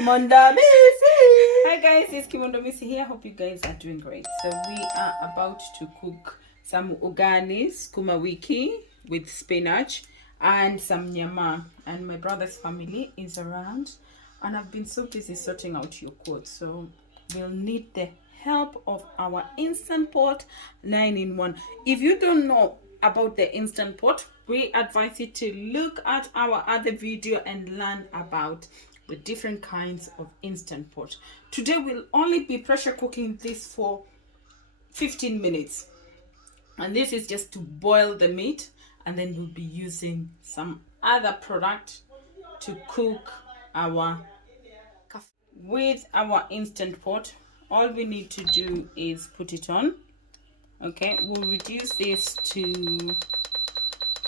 Kimondo Missy. Hi guys, it's Kimondo Missy here. Hope you guys are doing great. So we are about to cook some ugali skuma wiki with spinach and some nyama. And my brother's family is around, and I've been so busy sorting out your quotes. So we'll need the help of our instant pot 9-in-1. If you don't know about the instant pot, we advise you to look at our other video and learn about the different kinds of instant pot. Today we'll only be pressure cooking this for 15 minutes, and this is just to boil the meat, and then we'll be using some other product to cook our with our instant pot. All we need to do is put it on. Okay, we'll reduce this to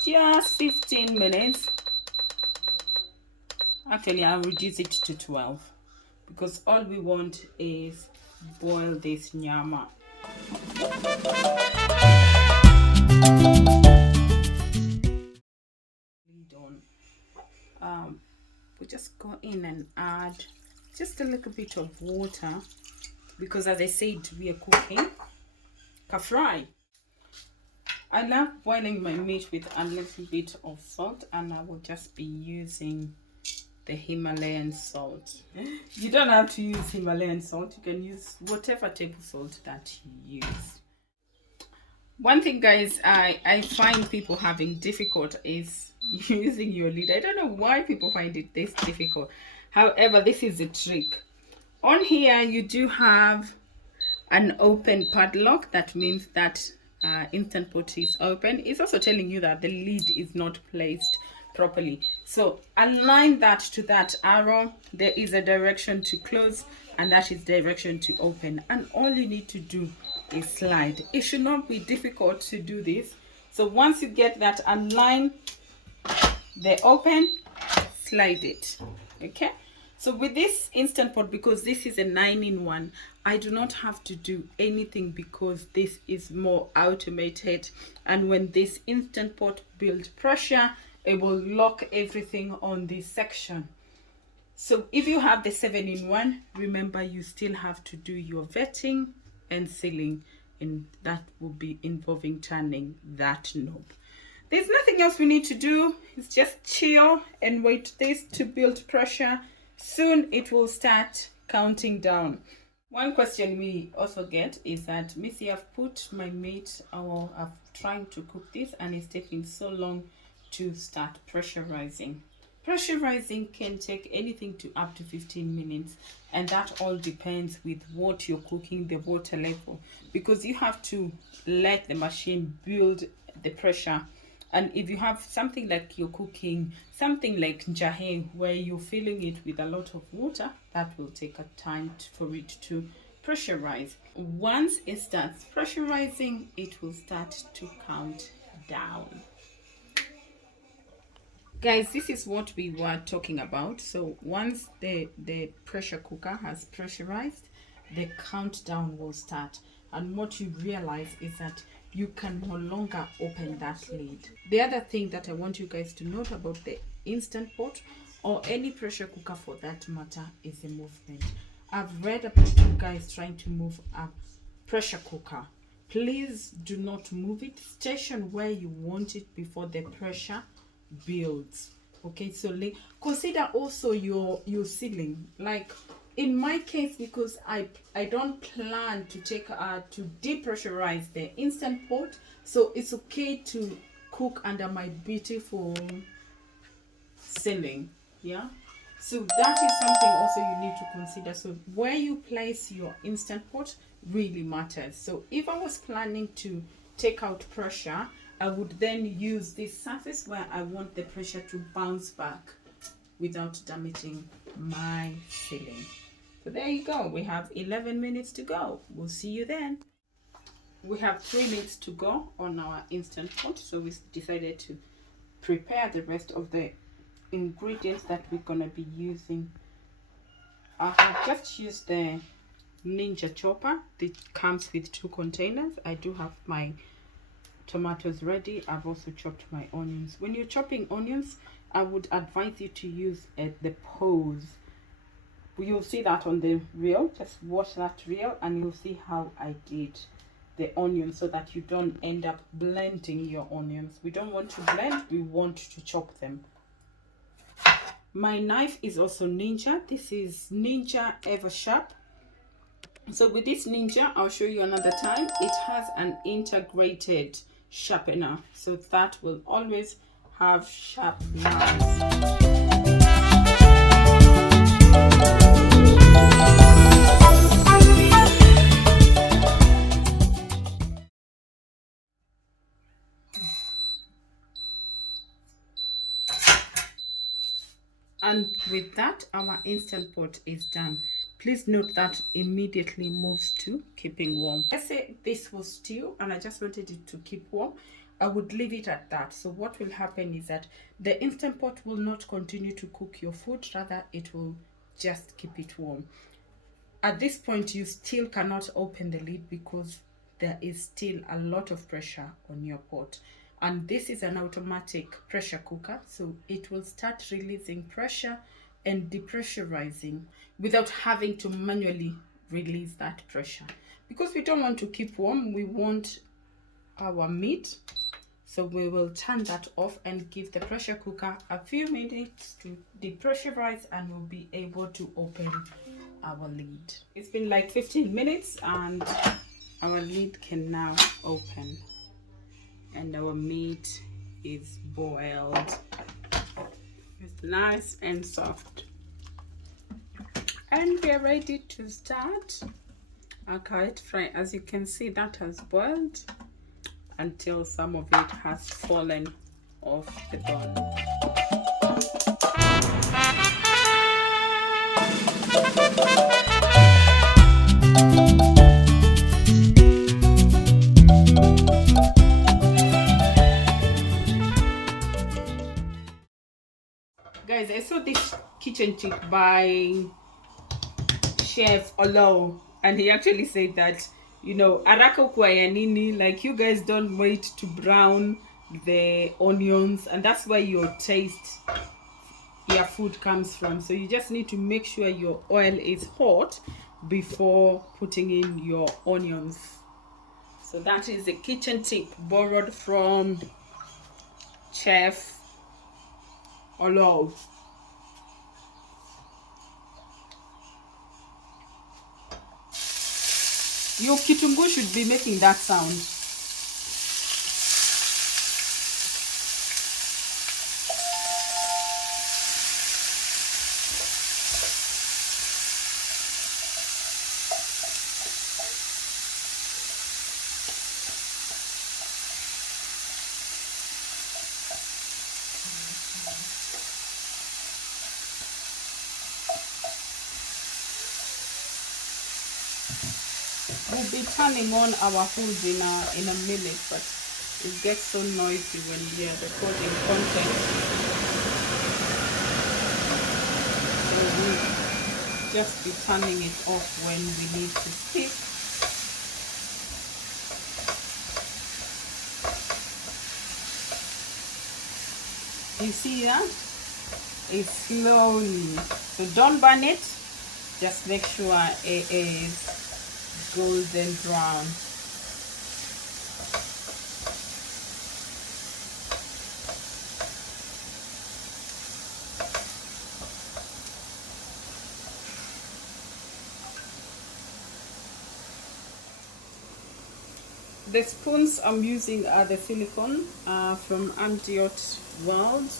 just 15 minutes. Actually, I'll reduce it to 12 because all we want is boil this nyama. We just go in and add just a little bit of water because, as I said, we are cooking a fry. I love boiling my meat with a little bit of salt, and I will just be using the Himalayan salt. You don't have to use Himalayan salt. You can use whatever table salt that you use. One thing, guys, I find people having difficult is using your lid. I don't know why people find it this difficult. However, this is a trick. On here, you do have an open padlock. That means that instant pot is open. It's also telling you that the lid is not placed properly. So align that to that arrow. There is a direction to close, and that is direction to open. And all you need to do is slide. It should not be difficult to do this. So once you get that align the open, slide it. Okay. So with this instant pot, because this is a 9-in-1, I do not have to do anything because this is more automated. And when this instant pot builds pressure, it will lock everything on this section. So if you have the 7-in-1, remember you still have to do your vetting and sealing, and that will be involving turning that knob. There's nothing else we need to do. It's just chill and wait this to build pressure. Soon it will start counting down. One question we also get is that, Missy, I've put my meat, or I'm trying to cook this, and it's taking so long to start pressurizing. Pressurizing can take anything to up to 15 minutes, and that all depends with what you're cooking, the water level, because you have to let the machine build the pressure. And if you have something like you're cooking something like njahe, where you're filling it with a lot of water, that will take a time for it to pressurize. Once it starts pressurizing, it will start to count down. Guys, this is what we were talking about. So once the pressure cooker has pressurized, the countdown will start. And what you realize is that you can no longer open that lid. The other thing that I want you guys to note about the instant pot, or any pressure cooker for that matter, is the movement. I've read about you guys trying to move a pressure cooker. Please do not move it. Station where you want it before the pressure builds. Okay, so consider also your sealing. Like in my case, because I don't plan to take to depressurize the instant pot, so it's okay to cook under my beautiful ceiling. Yeah, so that is something also you need to consider. So where you place your instant pot really matters. So if I was planning to take out pressure, I would then use this surface where I want the pressure to bounce back without damaging my ceiling. So there you go. We have 11 minutes to go. We'll see you then. We have 3 minutes to go on our instant pot. So we decided to prepare the rest of the ingredients that we're going to be using. I have just used the Ninja chopper. It comes with 2 containers. I do have my tomatoes ready. I've also chopped my onions. When you're chopping onions, I would advise you to use the pose You'll see that on the reel. Just watch that reel and you'll see how I did the onions, so that you don't end up blending your onions. We don't want to blend, we want to chop them. My knife is also Ninja. This is Ninja Ever Sharp. So with this Ninja, I'll show you another time, it has an integrated sharpener, so that will always have sharp knives. And with that, our Instant Pot is done. Please note that immediately moves to keeping warm. Let's say this was stew and I just wanted it to keep warm. I would leave it at that. So what will happen is that the Instant Pot will not continue to cook your food, rather it will just keep it warm. At this point, you still cannot open the lid because there is still a lot of pressure on your pot. And this is an automatic pressure cooker, so it will start releasing pressure and depressurizing without having to manually release that pressure. Because we don't want to keep warm, we want our meat. So we will turn that off and give the pressure cooker a few minutes to depressurize, and we'll be able to open our lid. It's been like 15 minutes and our lid can now open. And our meat is boiled. It's nice and soft. And we are ready to start our carrot fry. As you can see, that has boiled until some of it has fallen off the bone. Guys, I saw this kitchen tip by Chef Olo, and he actually said that, you know, araka ukwayanini, like you guys don't wait to brown the onions, and that's where your taste, your food comes from. So you just need to make sure your oil is hot before putting in your onions. So that is a kitchen tip borrowed from Chef Olo. Your kitunguu should be making that sound. We'll be turning on our food in a minute, but it gets so noisy when we are recording content. So we'll just be turning it off when we need to speak. You see that? It's slowly. So don't burn it. Just make sure it is golden brown. The spoons I'm using are the silicone from Armde'ot World.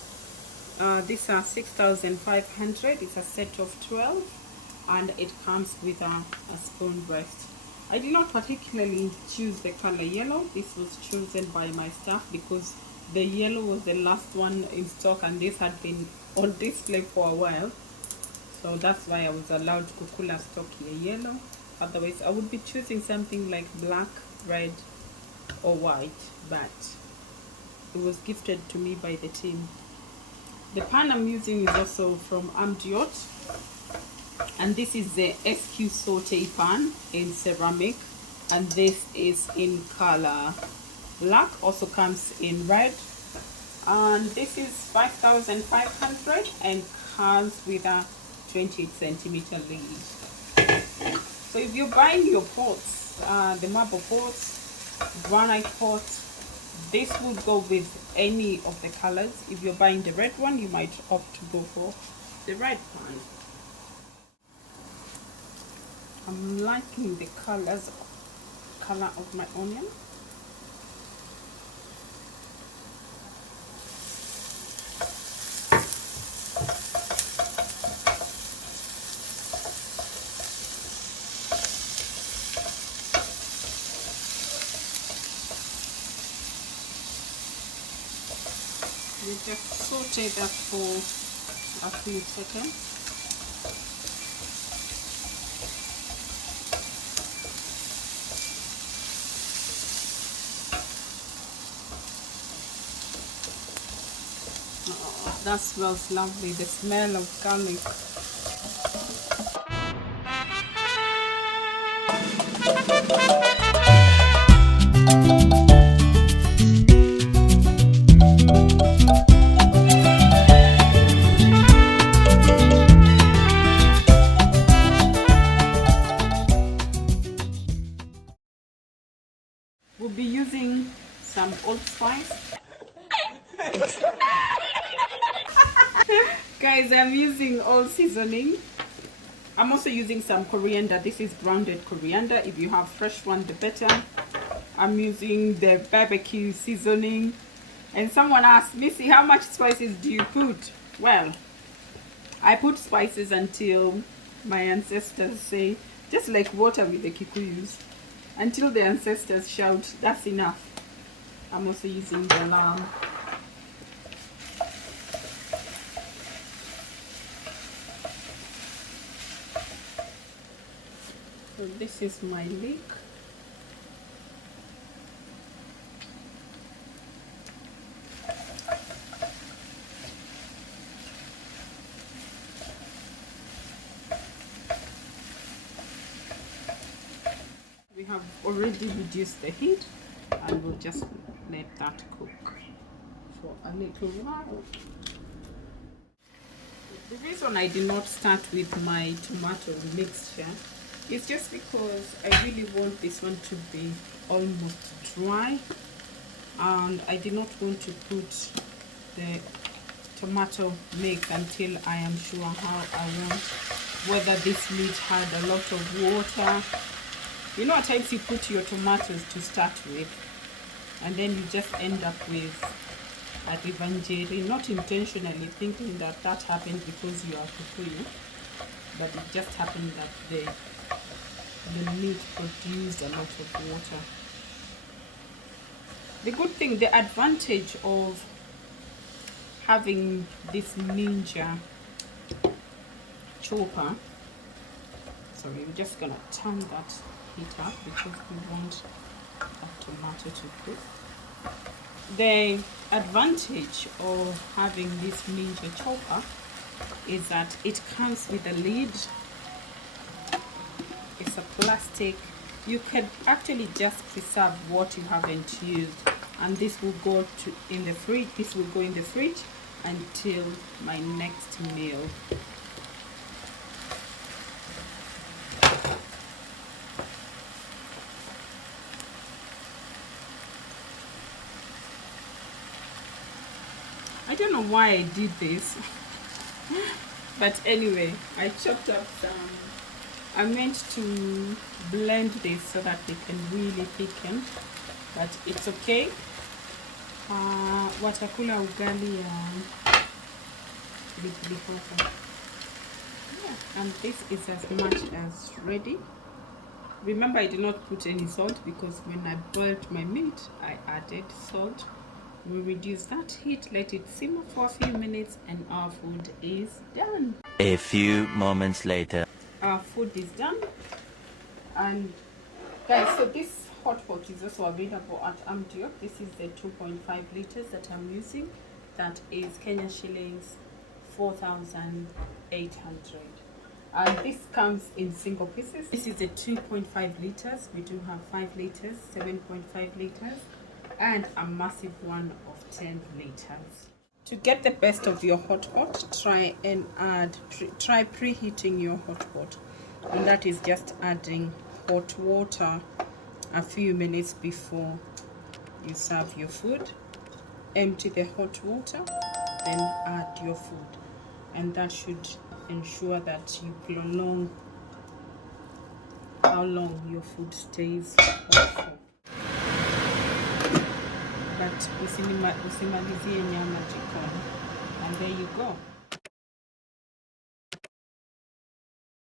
These are 6,500. It's a set of 12, and it comes with a spoon rest. I did not particularly choose the color yellow. This was chosen by my staff because the yellow was the last one in stock, and this had been on display for a while. So that's why I was allowed Kukula stock here yellow. Otherwise, I would be choosing something like black, red, or white, but it was gifted to me by the team. The pan I'm using is also from Armde'ot, and this is the SQ saute pan in ceramic, and this is in color black, also comes in red, and this is 5,500 and comes with a 28cm lead. So if you're buying your pots, the marble pots, granite pots, this would go with any of the colors. If you're buying the red one, you might opt to go for the red one. I'm liking the color of my onion. You just saute that for a few seconds. Oh, that smells lovely, the smell of garlic. We'll be using some allspice. Guys, I'm using all seasoning. I'm also using some coriander. This is grounded coriander. If you have fresh one, the better. I'm using the barbecue seasoning. And someone asked, Missy, how much spices do you put? Well, I put spices until my ancestors say, just like water with the Kikuyus, until the ancestors shout, that's enough. I'm also using the lamb. So this is my leek. We have already reduced the heat and we'll just let that cook for a little while. The reason I did not start with my tomato mixture is just because I really want this one to be almost dry, and I did not want to put the tomato mix until I am sure how I want, whether this meat had a lot of water. You know, at times you put your tomatoes to start with and then you just end up with a Evangeli, not intentionally thinking that that happened because you are Kikuyu, but it just happened that the meat produced a lot of water. The good thing, the advantage of having this ninja chopper, sorry, we're just gonna turn that heat up because we want a tomato to cook. The advantage of having this ninja chopper is that it comes with a lid. It's a plastic. You can actually just preserve what you haven't used, and this will go in the fridge. This will go in the fridge until my next meal. I don't know why I did this, but anyway, I chopped up some. I meant to blend this so that they can really thicken, but it's okay. Watakula ugali ya pilipili hoho. Yeah, and this is as much as ready. Remember, I did not put any salt because when I boiled my meat, I added salt. We reduce that heat, let it simmer for a few minutes, and our food is done. A few moments later. Our food is done. And guys, so this hot pot is also available at Armde'ot. This is the 2.5 liters that I'm using. That is Kenya shillings 4,800. And this comes in single pieces. This is the 2.5 liters. We do have 5 liters, 7.5 liters, and a massive one of 10 liters. To get the best of your hot pot, try preheating your hot pot, and that is just adding hot water a few minutes before you serve your food. Empty the hot water, then add your food, and that should ensure that you prolong how long your food stays hot for. But usimalizie nyama jikoni, and there you go.